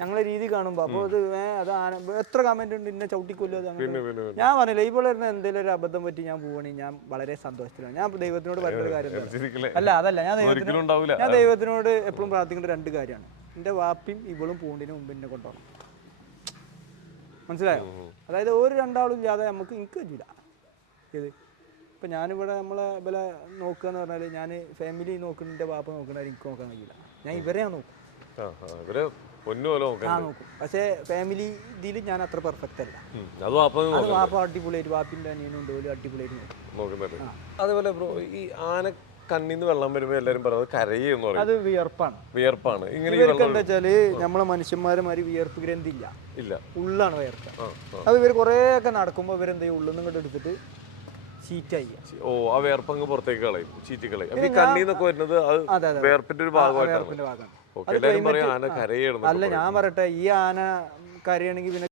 ഞങ്ങളെ രീതി കാണുമ്പോൾ അപ്പോൾ അത് ആന എത്ര കമന്റ് ഉണ്ട് ഇന്നെ ചവിട്ടിക്കൊല്ലോ ഞാൻ പറഞ്ഞില്ല ഇപ്പോൾ വരുന്ന എന്തെങ്കിലും ഒരു അബദ്ധം പറ്റി ഞാൻ പോവുകയാണെങ്കിൽ ഞാൻ വളരെ സന്തോഷത്തിലാണ്. ഞാൻ ദൈവത്തിനോട് പറഞ്ഞൊരു കാര്യം അതല്ല ഞാൻ ദൈവത്തിനോട് എപ്പോഴും പ്രാർത്ഥിക്കേണ്ട 2 കാര്യമാണ്. എൻ്റെ വാപ്പിയും ഇവളും പൂണ്ടിന് മുമ്പ് എന്നെ കൊണ്ടുപോകണം. മനസ്സിലായോ? അതായത് ഒരു 2 ആളും ഇല്ലാതെ നമുക്ക് എനിക്ക് പറ്റില്ല. ഇത് ഇപ്പം ഞാനിവിടെ നമ്മളെ ഇവരെ നോക്കുക എന്ന് പറഞ്ഞാൽ ഞാൻ ഫാമിലി നോക്കുന്ന എൻ്റെ വാപ്പ നോക്കണ എനിക്ക് നോക്കാൻ കഴിയില്ല. ഞാൻ ഇവരെ നോക്കും. നോക്കും. പക്ഷേ ഫാമിലി ഇതിൽ ഞാൻ അത്ര പെർഫെക്റ്റ് അല്ല. അത് വാപ്പ അടിപൊളിയായിട്ട് വാപ്പിൻ്റെ അനിയനുണ്ട് പോലും അടിപൊളിയായിട്ട് നോക്കും. അതേപോലെ ബ്രോ ഈ ആന കണ്ണിന്ന് വെള്ളം വരുമ്പോൾ എല്ലാവരും പറയുന്നത് കരയെന്ന് പറയും. അത് വിയർപ്പാണ്. ഇങ്ങനെ എന്താ വെച്ചാല് നമ്മളെ മനുഷ്യന്മാരെ മാതിരി വിയർപ്പ് ഗ്രന്ഥി ഇല്ല, ഉള്ളാണ് വിയർപ്പ്. അത് ഇവർ കുറേ ഒക്കെ നടക്കുമ്പോൾ ഇവരെന്താ ഉള്ളിൽ നിന്ന് ഇങ്ങോട്ട് എടുത്തിട്ട് ഷീറ്റായി. ആ വിയർപ്പ് അങ്ങ് പുറത്തേക്ക് കളയും, ചീറ്റി കളയും. അപ്പൊ ഈ കണ്ണീന്നൊക്കെ വരുന്നത് വിയർപ്പിന്റെ ഒരു ഭാഗമായിട്ടാണ്. അല്ല ഞാൻ പറയട്ടെ, ഈ ആന കരയാണെങ്കിൽ പിന്നെ